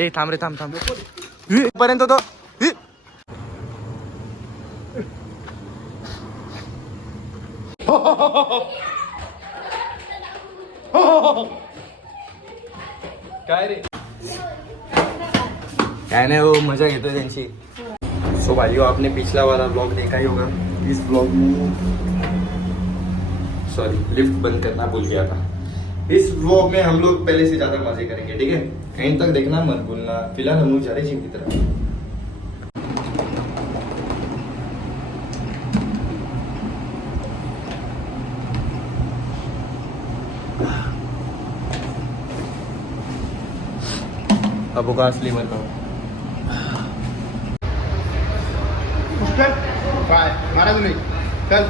ए थांब रे थांब थांब पर्यंत तो काय रे काय नहीं वो मजा घेते त्यांची. सो भाइयों आपने पिछला वाला ब्लॉग देखा ही होगा. इस ब्लॉग में सॉरी लिफ्ट बंद करना भूल गया था. इस ब्लॉग में हम लोग पहले से ज्यादा मजे करेंगे ठीक है. एंड तक देखना मत भूलना. फिलहाल हम लोग जा रहे जिम की तरफ. अब का असली मत मारा तुम्ही चल.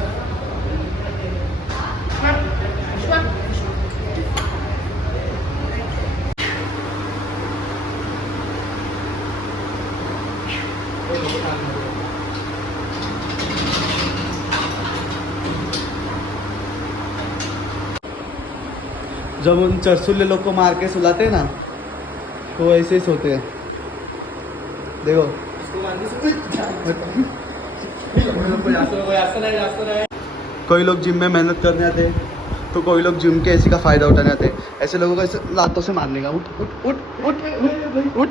जब उन चरसुल्ले लोग को मार के सुलाते ना तो ऐसे ही होते हैं. देखो कोई लोग जिम में मेहनत करने आते हैं तो कोई लोग जिम के ऐसी का फायदा उठाने आते हैं. ऐसे लोगों को ऐसे लातों से मारने का. उठ उठ उठ उठ उठ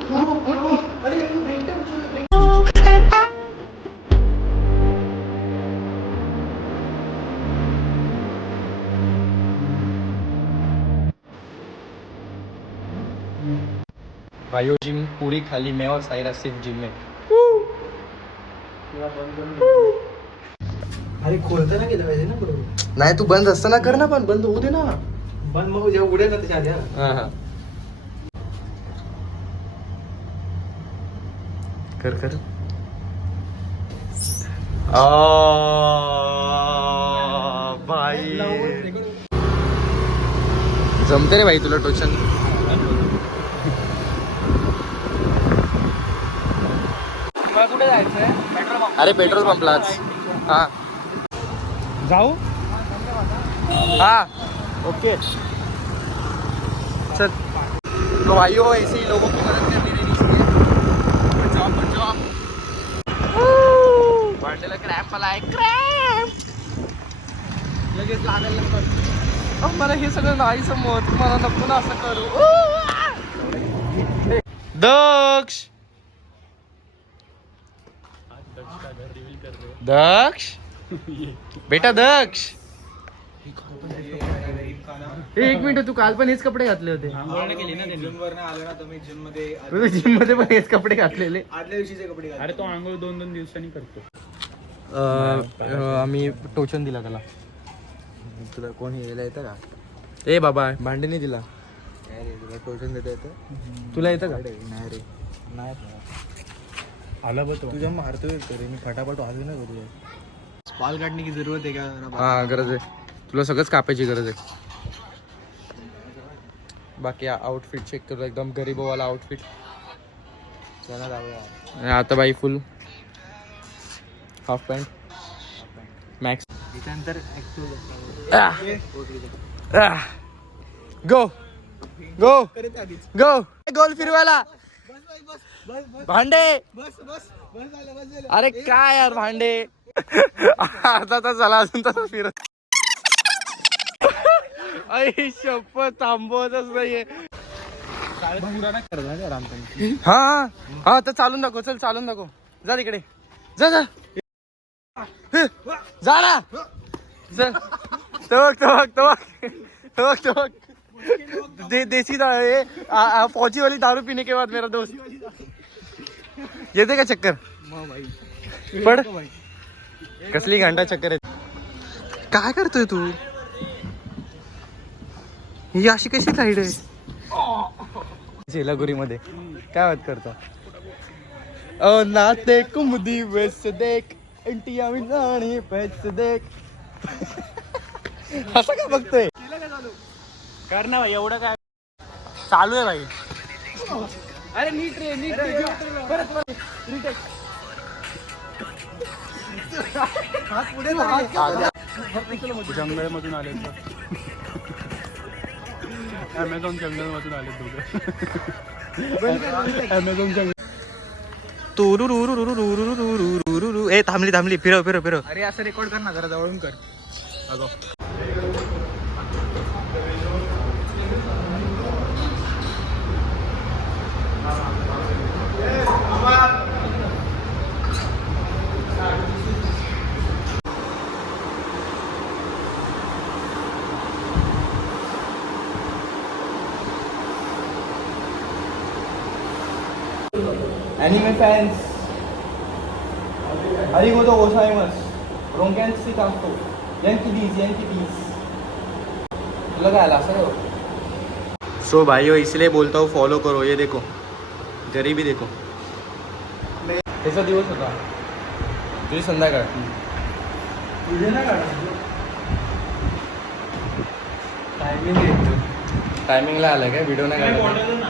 भाइयों जिम पूरी खाली मैं और सायरा सिर्फ जिम में. अरे खोलता ना केलं पाहिजे ना बरोबर. नाही तू बंद असताना कर ना. पण बंद होऊ दे ना. बंद मग जेव्हा उडेल ना त्याच्या आधी. हा हा कर कर. भाई जमते रे भाई तुला टोचन. कुठे जायचंय. अरे पेट्रोल पंपलाच. हा जाऊ. हा ओके चल. तो भाइयों ऐसे ही लोगों की मदद करनी रहनी चाहिए. भांडेला क्रॅम्प आलाय. क्रॅम्प लगेच लागायला लागतं. मला हे सगळं नाही समोर. मला नको ना असं करू. दक्ष दक्ष बेटा दक्ष एक मिनिट. तू काल पण हेच कपडे घातले होते. जिम मध्ये पण हेच कपडे घातलेले. आदल्या दिवशीचे कपडे. अरे तो आंघोळ 2-2 दिवसांनी करतो. आम्ही टोचन दिला त्याला. तुला कोणी यायला येतं का. ए बाबा भांडे नाही दिला. नाही रे तुला टोचन देता येतं. तुला येतं का. नाही रे नाही आला बघ तो. तुझ्या मारतोय रे मी फटाफट वाजू ना करूया. बाल काटने की जरूरत है क्या. हा गरज आहे. तुला सगळंच कापायची गरज आहे. बाकी आउटफिट चेक करू. एकदम गरीबवाला आउटफिट. चला जाऊया. आणि आता बाई फुल हाफ पॅन्ट मॅक्स. त्यानंतर गो गो गो गोल फिरवायला. भांडे. अरे काय यार भांडे. अर्धा तास झाला अजून तसं फिरत. आई शपथ थांबवतच नाहीये. हा हा तर चालून दाखव. चल चालून दाखव. जा तिकडे जा जा जा ना. चल तो देसी फौजी वाली दारू पीने के बाद मेरा दोस्त. येते का चक्कर. पड कसली घंटा चक्कर आहे. काय करतोय तू. ही अशी कशी साईड आहे. लगोरी मध्ये काय वाद करता. ओ नाते कुमदी वेस देख इंटिया मिळाणी पैस देख. असं का बघतोय. कर ना भाई एवढं काय चालू आहे भाई. अरे नीट रे नीट रे. परत जंगल मधून आले. अमेझॉन जंगल मधून आले दोघं. ए थांबली फिरव अरे असं रेकॉर्ड कर ना जरा जवळून कर. अगो Anime fans, arigato gozaimasu. Ronkenshi kanto. Yankee D's. लगा आला सर. सो भाइयों इसलिए बोलता हूँ फॉलो करो. ये देखो गरीबी देखो. कैसा दिवस होता तुझी संध्याकाळ. तुझे ना टायमिंगला आलं काय व्हिडिओ नाही काढला.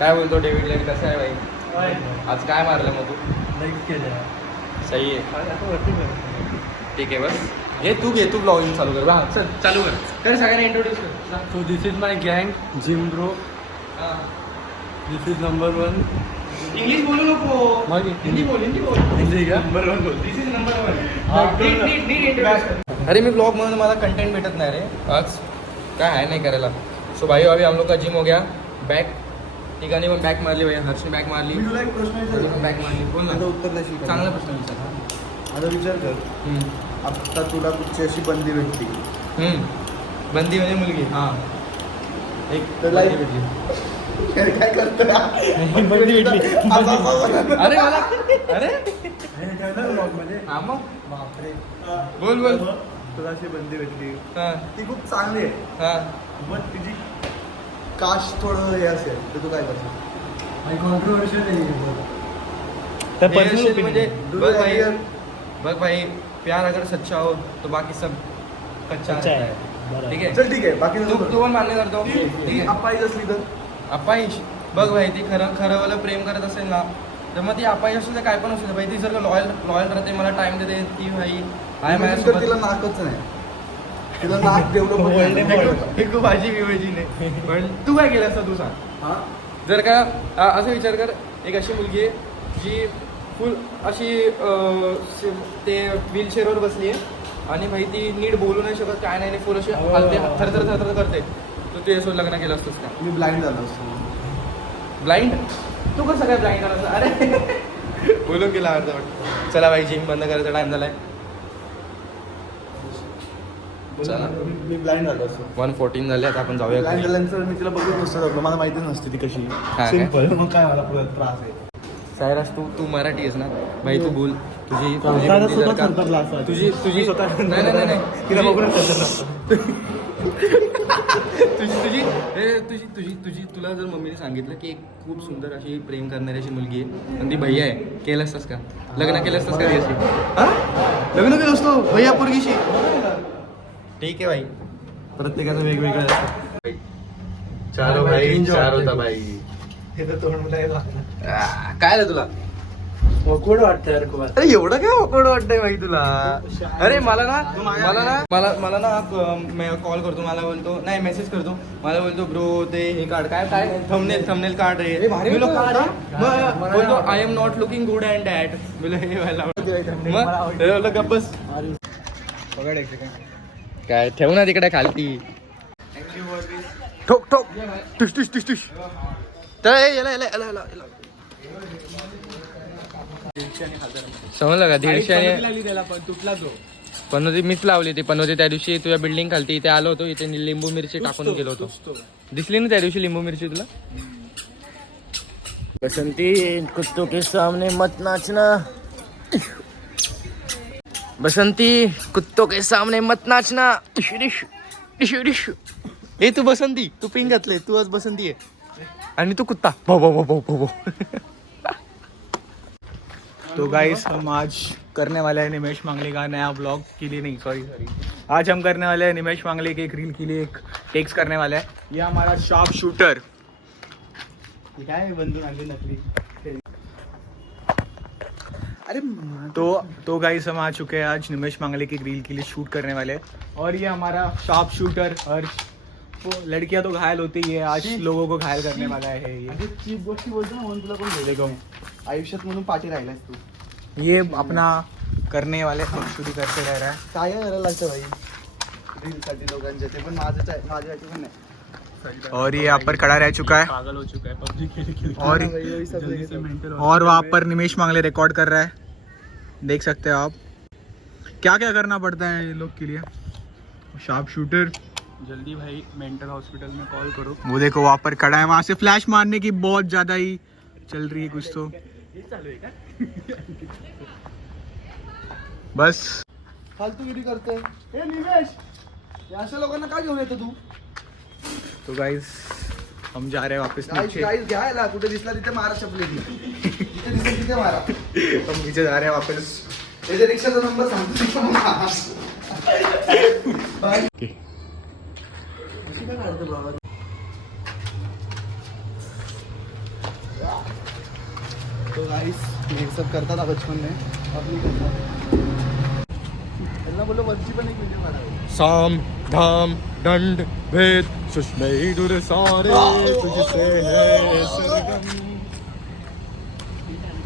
काय बोलतो डेव्हिड लेन कसं आहे भाई. आज काय मारलं मग तू. सही आहे. ठीक आहे बस तू ब्लॉगिंग चालू कर. हां चल चालू कर सगळ्यांना इंट्रोड्यूस कर. So this is my gang, Jim bro. This is number 1. English बोलू नको. हिंदी बोल. हिंदी का? नंबर 1 बोल. दिस इज नंबर 1. नीट. अरे मी ब्लॉग म्हणून मला कंटेंट भेटत नाही रे आज. काय आहे नाही करायला. सो भाई अभी हम लोग का जिम हो गया. बॅक ठिकाणी पण बॅक मारली भाई. हर्षने बॅक मारली. तुला एक प्रश्न विचारायचा. बॅक मारली. बोल ना. उत्तर नाही. चांगला प्रश्न विचार. आता विचार कर. आता तुला कुठची अशी बंदी भेटली. बंदी म्हणजे मुलगी. हां एक तर बंदी like- भेटली. काय करतोय. बंदी भेटली. अरे मला अरे हां मग बापरे. बोल. तुला अशी बंदी भेटली. हां ती खूप चांगली आहे. हां पण तिची कास्ट थोडं हे असेल तर तू काय करशील. कॉन्ट्रोवर्शियल म्हणजे Do बघ भाई प्यार अगर सच्चा हो तो बाकी सब कच्चा है. ठीक आहे. चल ठीक आहे. बाकी तू पण मान्य करतो. ठीक आहे. अपाईज असली तर अपाईश बघ भाई ती खरं वाला प्रेम करत असेल ना तर मग ती अपाईश असू दे काय पण असू दे भाई. ती जर लॉयल राहते मला टाइम देते ती भाई आहे तर माझ्यासोबत. तिला नाकच नाही. तिला नाक डेव्हलप एक भाजी बिवायची नाही. पण तू काय केलं असतं तू सांग. जर का असं विचार कर एक अशी मुलगी आहे जी फुल अशी ते व्हीलचेअरवर बसली आहे आणि भाई ती नीट बोलू नाही शकत काय नाही फुल अशी हलते थरथर करते. तू त्याच्यासोबत लग्न केलं असतंस का. मी ब्लाइंड झालो असतो. ब्लाइंड तू कसं काय ब्लाइंड झालं. अरे बोलून गेला अर्ध वाटतं. चला भाई जिम बंद करायचा टाइम झालाय. चला मी ब्लाइंड झालो असतो. 1:14 झाले आता आपण जाऊया. ब्लाइंड झाल्यानंतर मी तिला बघत नसतो. मला माहितीच नसते ती कशी. काय? सिंपल. मग काय मला पुढे त्रास आहे. सायरास तू मराठी आहेस ना भाई. तू बोल तुझी सायरास बंदी जर स्वतः का- करता class आहे. तुझी स्वतः नाही तिला बघून तुझी तुला जर मम्मीने सांगितलं की एक खूप सुंदर अशी प्रेम करणारी अशी मुलगी आहे आणि ती भैया आहे केलं असतंस का. लग्न केलं असतंस का त्याशी. लग्न केलं असतो भैया पोरगीशी. ठीक आहे भाई. प्रत्येकाचं वेगवेगळं असतं. चारो भाई चार होता भाई. हे तर तोंड मुलायला काय रे तुला. ऑकवर्ड वाटतं यार खूप. अरे एवढं काय ऑकवर्ड वाटतंय भाई तुला. अरे मला ना कॉल करतो. मला बोलतो नाही मेसेज करतो. मला बोलतो ब्रो ते हे काढ काय थंबनेल काढ रे. मी लोक बोलतो I am not looking good and that. बोल हे व्हायला मग गप्प बस. काय ठेव ना तिकडे खालती. ठोक टुश समजलं का. 150 त्याला पण तुटला तो. पनोती मीच लावली ती पनोती त्या दिवशी तुझ्या बिल्डिंग खालती इथे आलो होतो. इथे लिंबू मिरची टाकून गेलो होतो. दिसली ना त्या दिवशी लिंबू मिरची तुला. बसंती कुत्तों के सामने मत नाचना. बसंती कुत्तों के सामने मत नाचना. ए तू बसंती तू पिंक घातले. तू आज बसंती आहे आणि तू कुत्ता भो. तो गाइस हम आज करने वाले हैं निमेश मांगले का नया ब्लॉग के लिए नहीं सॉरी आज हम करने वाले हैं निमेश मांगले के एक रील के लिए एक टेक्स करने वाले हैं. ये हमारा शार्प शूटर काय बंधू आणली नकली. अरे तो गाइस हम आ चुके हैं आज निमेश मांगले की रील के लिए शूट करने वाले हैं. और ये हमारा शार्प शूटर हर्ष लड़कियां तो घायल होती ही है, आज लोगों को घायल करने वाला है ये. अरे चीप गोष्टी बोलतो ना म्हणून तुला कोण बोलले आयुष्यात म्हणून पाठी राहिलास तू. ये अपना करने वाले शुरू करते रह रहा है. काय करायला लागतं भाई रीलसाठी लोकांचे ते पण माझ्यासाठी पण नाही. और ये यहाँ पर खड़ा रह चुका है पागल हो चुका है पबजी खेल और वही सब लेके और वहाँ पर निमेश मांगले रिकॉर्ड कर रहा है, देख सकते हो आप. क्या क्या करना पड़ता है ये लोग के लिए. शार्प शूटर जल्दी भाई मेंटल हॉस्पिटल में कॉल करो. वो देखो वहाँ पर खड़ा है, वहाँ से फ्लैश मारने की बहुत ज्यादा ही चल रही है कुछ तो. बस फालतूगिरी करते. ए निमेश या अशा लोकांना काय घेऊन येतो तू. तो गाइस हम जा रहे हैं वापस नीचे. गाईस घ्यायला कुठे दिसला तिथे मारा चपले जिथे दिसला तिथे मारा. हम नीचे जा रहे हैं वापस. त्याच्या रिक्षाचा नंबर सांगतो तिथे मारा. भाई काय काढतो बाबा. तो गाइस ये सब करता था बचपन में अब नहीं करता. त्यांना बोलो वरची पण एक व्हिडिओ काढा. साम धाम दंड भेद सुषमई दूर सारे तुझसे है सरगम.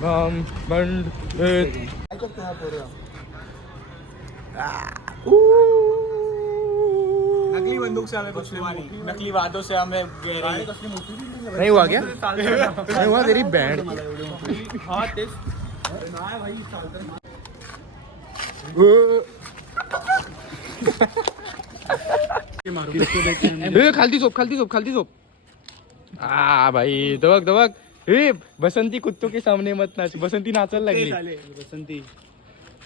धाम दंड भेद. काय करतो हा पोरं. नकली बंदूक से हमें कुछ हुआ नहीं, नकली वादों से हमें नहीं हुआ क्या नहीं हुआ तेरी बैंड. हाँ तेज. खालती झोप. आ भाई दबक. हे बसंती कुत्तों के सामने मत नाच. बसंती नाचायला लागली. बसंती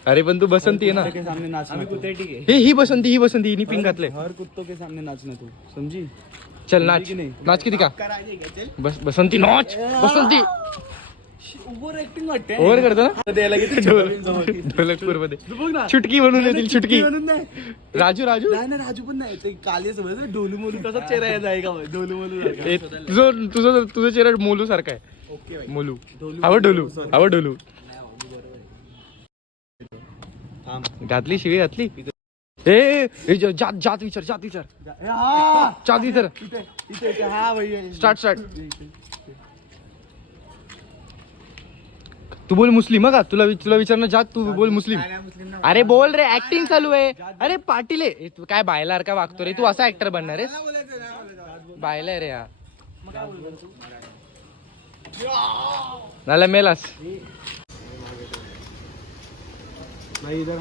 अरे पण तू बसंती आहे ना. के सामने नाचना तू. हे ही बसंती हिने पिंग घातले. हर कुत्तों के सामने नाचना तू समझी. चल नाच नाच किती का. बसंती नाच. बसंती ओव्हर ऍक्टिंग वाटते. ओव्हर करतो ना ढोलकपूर मध्ये चुटकी म्हणून येतील. चुटकी राजू नाही ना राजू पण नाही ते काले समज डोलू मोलू तसाच चेहरा यायचा आहे का डोलू मोलू. तुझा चेहरा मोलू सारखा आहे. ओके मोलू आवड डोलू घातली शिवी घातली. ए जात विचार जात विचार. इथे हा भाई स्टार्ट. तू बोल मुस्लिम का. तुला विचारणं जात. तू बोल मुस्लिम. अरे बोल रे ऍक्टिंग चालू आहे. अरे पाटील तू काय बायला का वागतो रे. तू असा ऍक्टर बनणार आहेस. बायला रे हा नाला मेलास. भाई इधर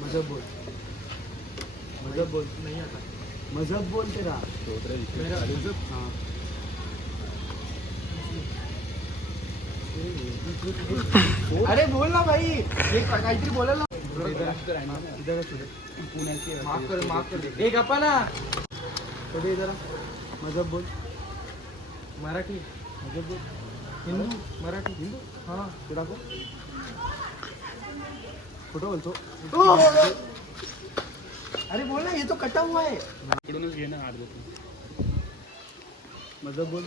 मजहब बोल नहीं आता. मजहब बोल तेरा. हाँ अरे बोल ना भाई. काहीतरी बोलायला. माफ कर एक आपण कधी जरा मजहब बोल. मराठी मजहब बोल. हिंदू मराठी हिंदू. हाँ तुला को कुठं बोलतो. अरे बोल ना ये तो कटा हुआ है. इकडूनच घे ना अर्ध. मजहब बोल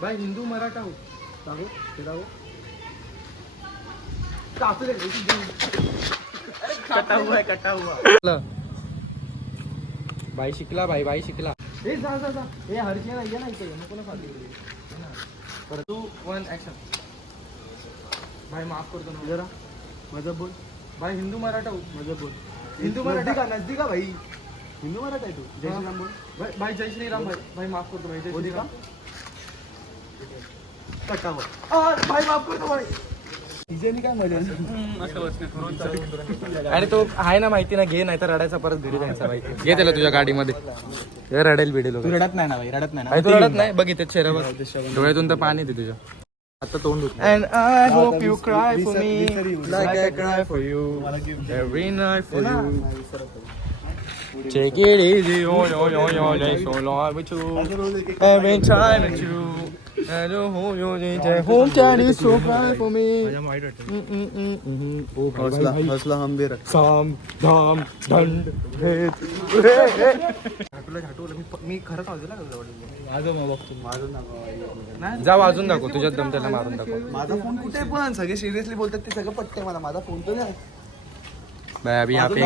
भाई. हिंदू मराठा हो सांगू तेरा हो. कटा हुआ. भाई शिकला. ए जा ए हर्षी ना ये ना इथे नको ना फालतू. 2 1 ऍक्शन. भाई माफ करतो ना. जरा मजहब बोल भाई हिंदू मराठा हो. मजहब बोल. हिंदू मराठा नजदीक का भाई. हिंदू मराठा आहे तू. जय श्री राम बोल. भाई जय श्री राम. भाई माफ करतो. भाई जय बोली श्री का राम. कटा हुआ. भाई माफ करतो भाई. तिच्यानी काय मजा. अरे तो आहे ना माहिती ना. घे नाही तर रडायचा परत घरी जायचा. भाई घे त्याला तुझ्या गाडीमध्ये. रडेल बिडेल. तू रडत नाही ना भाई. रडत नाही भाई तू रडत नाही. बघ इथे चेहरा बघ. डोळ्यातून तर पाणी येते तुझ्या. आता तोंड धुत. And I hope you cry for me like I cry for you every night for you. Take it easy, so long with you every time with you. And you hold your home daddy so cry for me. हसला हम भी रख. साम धाम दंड भेद. मी खरंच जा वाजून दाखव. तुझ्यात दम त्याला मारून दाखव. माझा फोन कुठे पण सगळे सिरियसली बोलतात ते सगळं पटतंय मला. माझा फोन तर नाही. भाई अभी यहाँ पे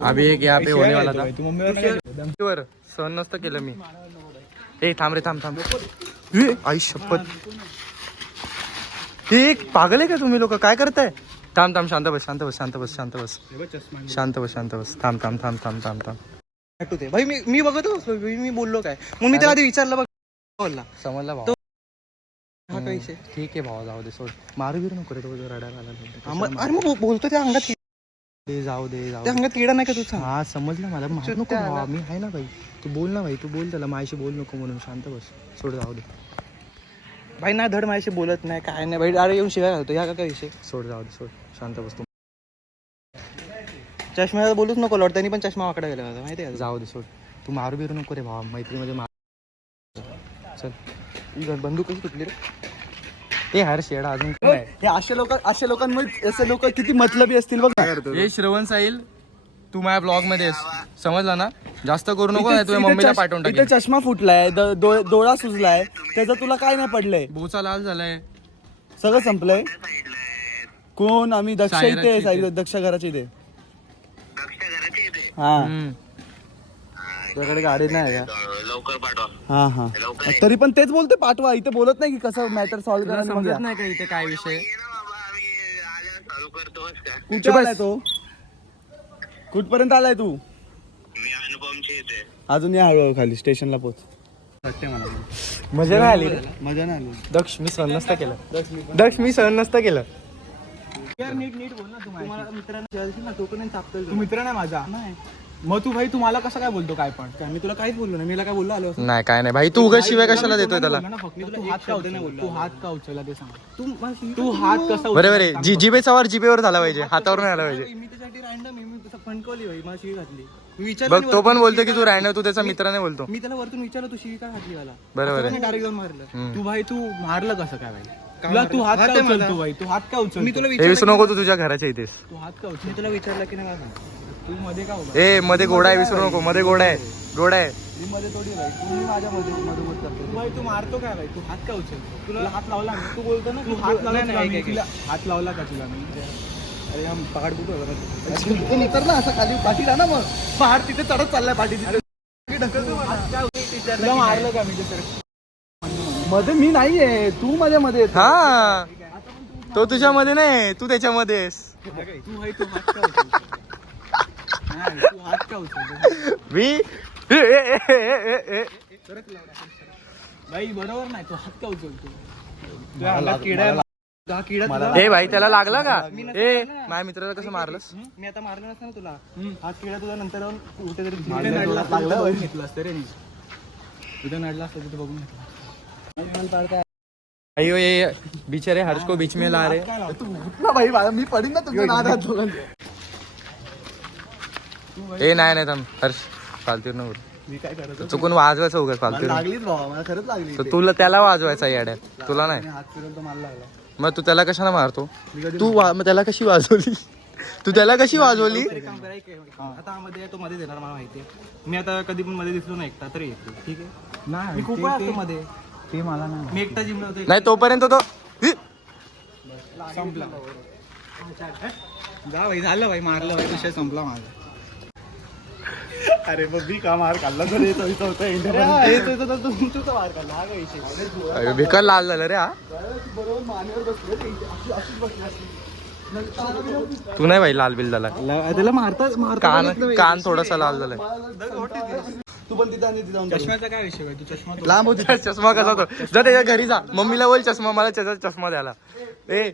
अभी एक यहाँ पे होने वाला था तू मम्मीवर वर सहन नसतं केलं मी. ए थांब रे थांब थांब. ए, आई शपथ. हे पागल आहे का तुम्ही लोक काय करताय. थांब थांब शांत बस शांत बस शांत बस शांत बस शांत बस शांत बस. थांब थांब थांब थांब थांब थांब. आठवते भाई मी बघत होतो मी बोललो काय मग मी त्याला आधी विचारलं बघ बोलला समजला भाऊ. हा काही विषय ठीक आहे भाऊ जाऊ दे सोड. मारू बिरू नको रे तो रडायला आला. अरे मग बोलतो त्या अंगात दे जाऊ दे त्या जाऊ. अंगात किडा नाही का तू सांग. हा समजलं मला मारू नको भावा. मी आहे ना भाई. तू बोल ना भाई. तू बोल त्याला माझ्याशी बोल नको म्हणून. शांत बस सोड जाऊ दे. भाई ना धड माझ्याशी बोलत नाही काय नाही भाई. अरे येऊन शिवाय घालतो ह्या काय विषय. सोड जाऊ दे सोड शांत बस. तू चष्म्याला बोलूच नको लॉट त्यांनी पण चष्मा वाकडा गेला होता माहिती आहे. जाऊ दे सोड. तू मारू बिरू नको रे भावा. मैत्रीमध्ये मार. चल ही बंदूक कशी तुटली रे. ते हर शेडा अजून काय आहे? हे अशा लोकांमध्ये असे लोक किती मतलबी असतील बघ. हे श्रवण साहिल तू माझ्या ब्लॉग मध्ये आहेस. समजला ना. जास्त करू नको नाही तुझ्या मम्मीला पाठवून इथे टाकेल. चष्मा फुटलाय डोळा सुजलाय त्याचा तुला काय नाही पडलंय. बोचा लाल झालाय. सगळं संपलंय. कोण आम्ही दक्ष सायराची इथे इथे. साई दक्ष घराच्या इथे. हा हम्म. तुझ्याकडे गाडी नाही का. हा हा तरी पण तेच बोलते पाठवा. इथे बोलत नाही की कसं मॅटर सॉल्व्ह तुला करा. समजत नाही का इथे काय विषय. कुठे आलाय तो. कुठपर्यंत आलाय तू. अजून या हळूहळू खाली स्टेशनला पोच. मजा नाही आली रे. मजा नाही आली. दक्ष मी सहन नसतं केलं. दक्ष मी सहन नसतं केलं. नीट बोल ना. तुम्हाला मित्रांना ना तोपर्यंत चापतोय. तू मित्र नाही माझा. मग तू भाई तुम्हाला कसं काय बोलतो काय पण. मी तुला काहीच बोललो नाही. मी काय बोललो आलो नाही काय नाही भाई. तू उगाच शिवाय कशाला देतोय त्याला. तू हात का उचलला. तू हात का उचलला ते सांग. तू हात कसा बरोबर आहे. जिबेचावर जिबेवर झाला पाहिजे. हातावर नाही आला पाहिजे. मी त्याच्यासाठी रँडम मी तसं फणकवली भाई. मला शिवी घातली. मी बघ विचारलं तो पण बोलतो की तू रॅन्डम. तू त्याचा मित्राने बोलतो. मी त्याला वरतून विचारलं तू शिवी का घातली मला. बरोबर आहे. डायरेक्ट जाऊन मारलं. तू भाई तू मारलं कसं काय भाई. तुला तू हात का उचलतो भाई. तू हात का उचलतो. मी तुला हे विसरू नको तू तुझ्या घराच्या इथेस. तू हात का उचल. मी तुला विचारलं की नाही काय. तू मध्ये का उभा. ए मध्ये घोडा आहे विसरू नको. मध्ये घोडा आहे. घोडा आहे. मी मध्ये थोडी भाई. तुम्ही माझ्या मध्ये मधोमध करतो. तू भाई तू मारतो काय भाई. तू हात का उचलतो. तुला हात लावला मी. तू बोलतो ना. तू हात लावला नाही, तुला नाही, मी. काय, तुला हात लावला का तुला मी. अरे हा पहाड कुठे होता. नितर ना असं खाली पाठी ना मग पहाड तिथे चढत चाललाय पाठी तिथे. तुला मारलं का मी तर. मध्ये मी नाहीये. तू माझ्या मध्ये येतो. हा तो तुझ्यामध्ये नाही. तू त्याच्यामध्येस. तू भाई तू हात का उचलतो. नाही, तू हात का उचलतो. मी भाई बरोबर नाही. तू हात का उचलतो. तुझ्या अंगात किडा आहे. हा किडा तुला. ए भाई त्याला लागला का. ए माझ्या मित्राला कसं मारलंस. मी आता मारलं नसतं ना तुला. हा किडा तुला नंतर जाऊन कुठेतरी कुठे नडला असता तिथं बघून घेतलं असतं रे मी. कुठे नडला असतं तिथं बघून घेतलं. अयो ये बिचारे हर्ष को बीच में ला रहे. तू उठला भाई. मी पडीन ना तुमच्या नादात दोघांचे. ए नाही नाही थांब हर्ष. फालतू नको. मी काय करतो. चुकून वाजवायचं उगाच मला फालतू. लागलीच भावा. मला खरंच लागली. तर तुला त्याला वाजवायचा याड्या. तुला नाही. मी हात फिरवलं तर मला लागला. मग तू त्याला कशाला मारतो. तू मग त्याला कशी वाजवली. तू त्याला कशी वाजवली. काम करायचं. आता हा मध्ये तो मध्ये देणार मला माहिती आहे. मी आता कधी पण मध्ये दिसलो ना एकटा तरी येतो. ठीक आहे. नाही मी खूप वेळा असतो मध्ये. ते मला नाही. मी एकटा जिमला होतो. नाही तोपर्यंत तो संपला. जा भाई झालं भाई. मारलं भाई. विषय संपला माझा. अरे मग मी का मार काढला तर येतो होतं तुमचा मार काढला. हा काय विषय. अरे बेकार लाल झालं रे हा. बरोबर मानेवर बसलो. अशीच बसली असली. तू नाही भाई लाल बिल झाला. त्याला मारता कान थोडासा लाल झालाय. तू पण तिथं आणि तिथं जाऊन चष्म्याचा काय विषय भाई. तू चष्मा लांब होती. चष्मा कसा तो. जा त्याच्या घरी जा. मम्मीला बोल चष्मा मला त्याचा चष्मा द्यायला. ए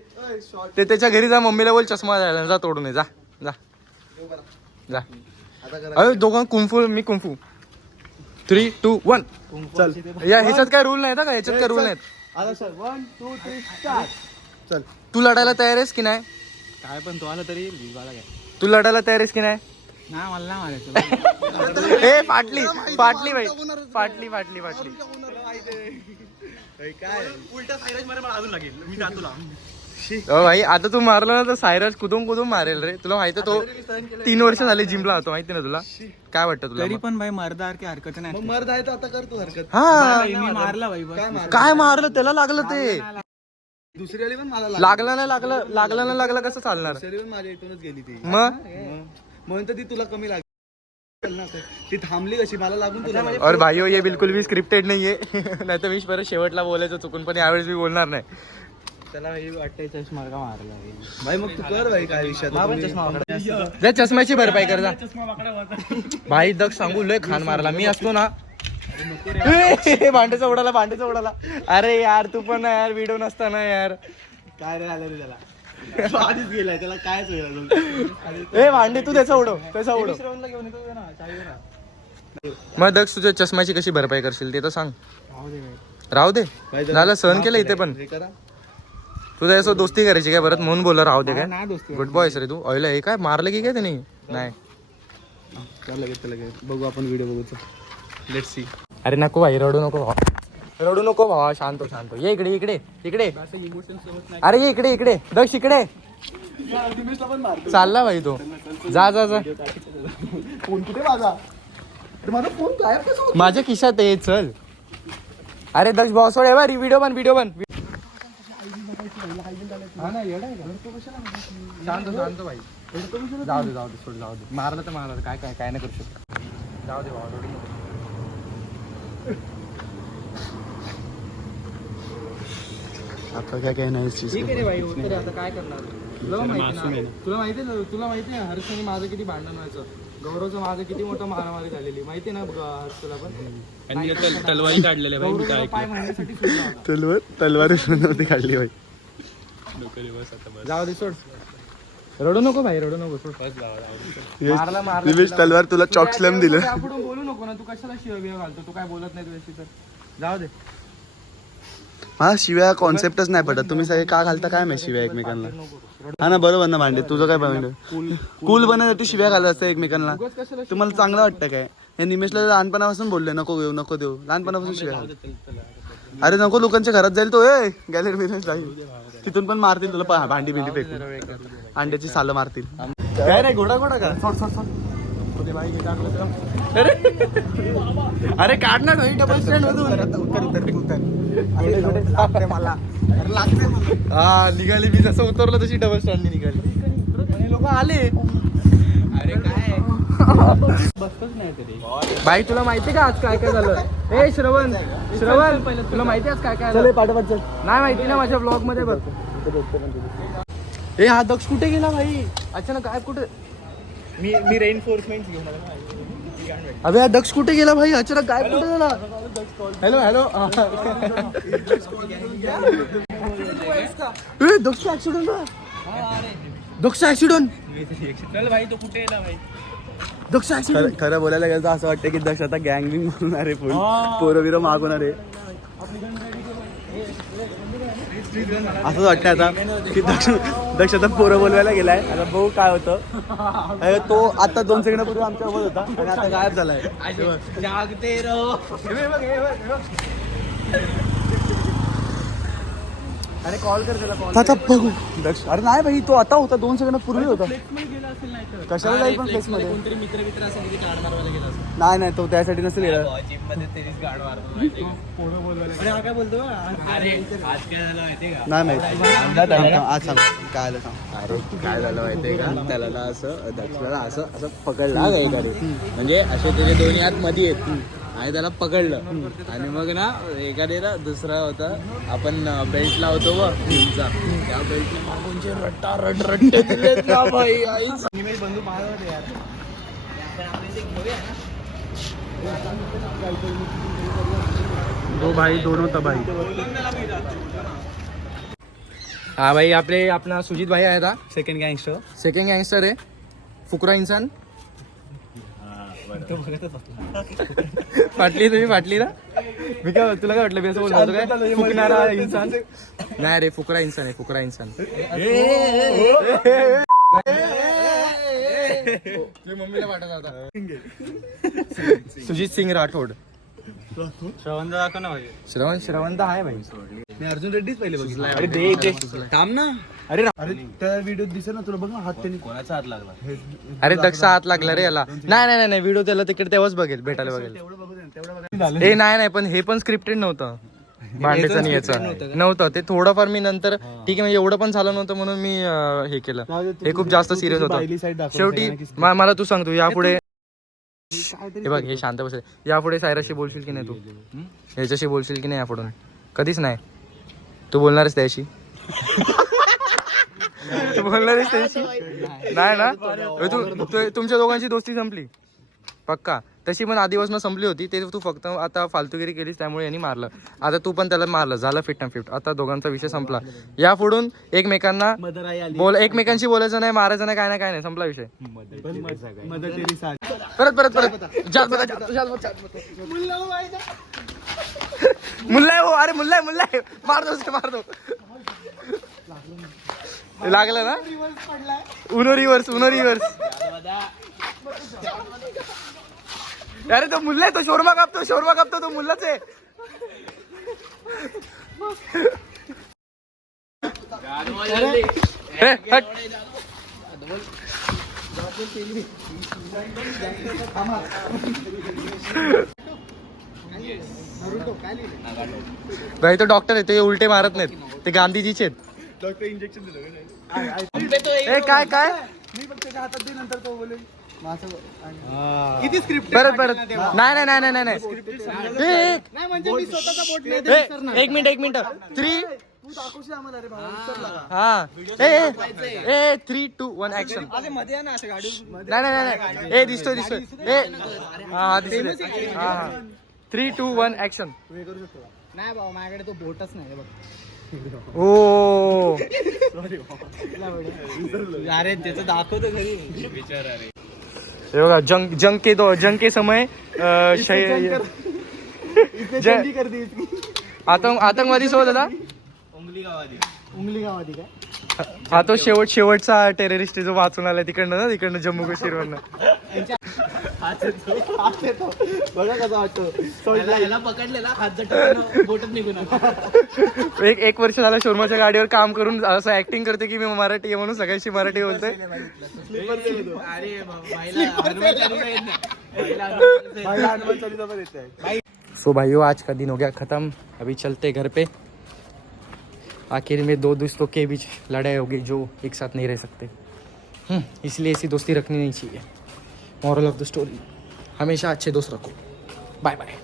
ते त्याच्या घरी जा. मम्मीला बोल चष्मा द्यायला. जा तोडून ये. जा जा जा. अरे दोघं कुंफू. मी कुंफू. 3, 2, 1 चल. या ह्याच्यात काय रूल नाहीत का. ह्याच्यात काय रूल नाहीत. आता सर 1 2 3 स्टार्ट. चल. तू लढायला तयार आहेस की नाही. काय पण तो आला तरी येईल मला काय. तू लढायला तयार आहेस की नाही. नाही मला नाही मारायचं. ए फाटली फाटली भाई. फाटली फाटली फाटली. काय उलटा सायराज मला अजून लागेल. मी जातो लांब. हो भाई आता तू मारला ना तर सायराज कुदून कुदून मारेल रे. तुला माहिती तो 3 वर्ष झाले जिमला होतो. माहिती ना तुला. काय वाटतं तुला तरी पण भाई मर्दासारखी हरकत नाही. मग मर्द आहे तर आता कर तू हरकत. हा मी मारला भाई. बस. काय मारलं त्याला लागलं ते. दुसरी आली पण मला लागलं नाही लागलं. लागलं नाही लागलं कसं चालणार. दुसरी पण माझ्या इथूनच गेली ती. मग म्हणून तर ती तुला कमी लागली ना. ती थांबली कशी मला लागून तुला और भाइयों ये बिल्कुल भी स्क्रिप्टेड नाही आहे नाही तर मी परत शेवटला बोलायचं चुकून पण यावेळेस मी बोलणार नाही. त्याला भाई वाटतंय चष्मा का मारला भाई मग तू कर भाई काय विषय जा चष्म्याची भरपाई कर जा. भाई दक्ष सांगू लय खान मारला मी असतो ना. भांड्याचा उडाला. अरे यार तू पण यार व्हिडिओ नसताना यार काय रे आलं रे त्याला आधीच गेलाय त्याला कायच होईल. ए भांडे तू त्याचा उडव. मग दक्ष तुझ्या चष्म्याची कशी भरपाई करशील ते तर सांग. राहू दे झालं सहन केलं इथे पण. हे करा तुझ्या असं दोस्ती करायची काय परत म्हणून बोलला राहू दे काय. नाही दोस्ती गुड बॉयस रे तू ऑइल हे काय मारलं की काय त्याने नाही. कर लगेच बघू आपण व्हिडिओ बघू. Let's see. अरे नको भाई रडू नको भावा शांत ये इकडे अरे ये इकडे दक्ष इकडे चालला भाई तो. जा फोन कुठे माझा माझा फोन गायब कसा होता? माझ्या खिशात आहे चल. अरे दक्ष बॉस व्हिडिओ बन शांत भाई. जाऊ दे सोड जाऊ दे. मारलं तर काय नाही करू शकत. जाऊ दे भावा रडू नको. आपका क्या कहना है इस चीज ठीक आहे भाई होतं आता काय करणार. तुला माहिती ना हर्षने माझं किती भांडण व्हायचं. गौरवचं माझं किती मोठं मारामारी झालेली माहिती ना तुला पण. तलवारी काढलेल्या गौरवला पाय मारण्यासाठी सुटला होता. तलवार काढली भाई. जाऊ दे सोड रडू नको सोड. मारला निमेश तलवार तुला चॉक स्लॅम दिलं. आपण बोलू नको ना. तू कशाला शिव्या घालतो. तू काय बोलत नाही तुझ्याशी तर जाऊ दे. मला शिव्या कॉन्सेप्टच नाही पडत. तुम्ही सगळे का घालता काय माहिती शिव्या एकमेकांना. हा ना बरोबर ना भांडे. तुझं काय भांडे कूल बनण्यासाठी शिव्या घालत असतं एकमेकांना. तुम्हाला चांगलं वाटतं काय. हे निमेशला लहानपणापासून देऊ नको देऊ. लहानपणापासून शिव्या घाल. अरे नको लोकांच्या घरात जाईल तो गॅलरी बिझनेस जाईल तिथून पण मारतील तुला. भांडी फेकून अंड्याची सालं मारतील. काय नाही घोडा का सोड. अरे काढ ना डबल स्टँड मला हा निघाली. मी जसं उतरलो तशी डबल स्टँड निघाली. लोक आले. अरे काय बसतच नाही तरी. भाई तुला माहिती का आज काय झालं. ए श्रवण तुला माहिती आज काय झालं. नाही माहिती ना माझ्या ब्लॉग मध्ये बघ. ए हा दक्ष कुठे गेला भाई अचानक काय कुठे. मी रेनफोर्समेंट घेऊन आलो. अबे हा दक्ष कुठे गेला भाई अचानक गायब कुठे झाला. हॅलो दक्ष ऍक्सिडेंट. चल भाई तो कुठे गेला भाई. दक्ष ऍक्सिडेंट. खरं बोलायला गेलं तर असं वाटतं की दक्ष आता गँगलिंग म्हणून अरे पोरं बिरं मागून अरे असंच वाटतं आता की दक्ष आता पोरं बोलवायला गेलाय. आता बघू काय होतं. तो आता 2 सेकंदापूर्वी आमच्या सोबत होता आणि आता गायब झालाय. जागते रहो. अरे कॉल कर त्याला कॉल. आता बघू दक्ष. अरे नाही भाई तो आता होता 2 सेकंदापूर्वी होता. कशाला जाईल पण फ्लेक्स मध्ये. कोणतरी मित्र असेल की गाड मारवायला गेला असेल. नाही तो त्यासाठी नसेल गेला. जिम मध्ये तरीच गाड मारतो. अरे हा काय बोलतो. अरे आज काय झालं माहितीये का. नाही माहिती आज सांग काय आलं सांग. अरे काय झालं माहितीये का त्याला ना असं दक्षला असं पकडला एकाने म्हणजे असे त्याचे दोन्ही हात मध्ये आहेत आणि त्याला पकडलं आणि मग ना एकाने ना दुसरा होता आपण बेल्ट लावतो व जिमचा त्या बेल्टने मागूनचे रट्टे दिलेत ना भाई. आईच निमेश बंधू पाहत होते यार. दो भाई दोनों तबाही. हा भाई अपना सुजीत भाई आया था. Second gangster. सेकंड गँगस्टर आहे. फुकरा इंसान. फाटली ना. मी काय तुला काय वाटलं मी असं बोलतो काय फुकणारा इंसान. नाही रे फुकरा इंसान आहे. फुकरा इंसान. मम्मीला वाटत आता. सुजित सिंग राठोड. श्रवण दाखव ना भाई. श्रवण तर आहे भाई. मी अर्जुन रेड्डीच पहिले बघितलं. अरे दे थांब ना. अरे त्या व्हिडिओ दिसेल ना तुला बघ ना हात त्यांनी कोणाचा हात लागला. अरे दक्ष हात लागला रे याला. नाही व्हिडिओ त्याला तिकडे तेव्हाच बघेल भेटायला बघेल. तेवढं बघू दे तेवढं बघा. ए नाही पण हे पण स्क्रिप्टेड नव्हतं. भांडेचं नाही याचं नव्हतं ते थोडंफार मी नंतर ठीक आहे म्हणजे एवढं पण झालं नव्हतं म्हणून मी हे केलं. हे खूप जास्त सिरियस होतं. शेवटी मला तू सांगतो यापुढे हे बघ हे शांत बसेल. यापुढे सायराशी बोलशील की नाही तू? ह्याच्याशी बोलशील की नाही यापुढून? कधीच नाही. तू बोलणारच त्याशी? तू बोलणारच त्याशी नाही ना? तुमच्या दोघांची दोस्ती संपली पक्का. तशी पण आधीपासून संपली होती. ते तू फक्त आता फालतूगिरी केलीस त्यामुळे यांनी मारलं. आता तू पण त्याला मारलं. झालं फिट अँड फिट. आता दोघांचा विषय संपला. यापुढून एकमेकांना एकमेकांशी बोलायचं नाही, मारायचं नाही, काय नाही. संपला विषय. परत मुल्ला आहे हो. अरे मुल्ला आहे. मार दो. लागलं ना? Uno reverse. अरे तो मुल्ला आहे. तो शोरमा कापतो तो मुल्लाच आहे. हट. भाई तो डॉक्टर आहे. ते उलटे मारत नाहीत. ते गांधीजीचे आहेत. डॉक्टर इंजेक्शन दिलं काय मी फक्त त्याच्या हातात दे नंतर तो बोलेल किती स्क्रिप्ट परत नाही. एक मिनिट 3 हा 3, 2, 1 ऍक्शन. नाही दिसतोय हा दिसतोय. हा 3, 2, 1 ऍक्शन. नाही बाबा माझ्याकडे तो बोटच नाही बघ. ओ अरे त्याचं दाखवतो घरी. हे बघा जंग के समय आतंकवादी सोबत होता. उंगली गावादी काय हा तो शेवटचा टेररिस्ट जो वाचून आलाय तिकडनं जम्मू काश्मीर वरनं. बघा कसा वाटतो. याला पकडलेला हात जट बोटच निघून. एक वर्ष झालं शोरमाच्या गाडीवर काम करून असं ऍक्टिंग करते की मी मराठी आहे म्हणून सगळ्यांशी मराठी बोलते. सो भाइयों आज का दिन हो गया खत्म. अभी चलते घर पे. आखिर में 2 दोस्तों के बीच लड़ाई होगी जो एक साथ नहीं रह सकते. इसलिए ऐसी दोस्ती रखनी नहीं चाहिए. मॉरल ऑफ द स्टोरी, हमेशा अच्छे दोस्त रखो. Bye bye.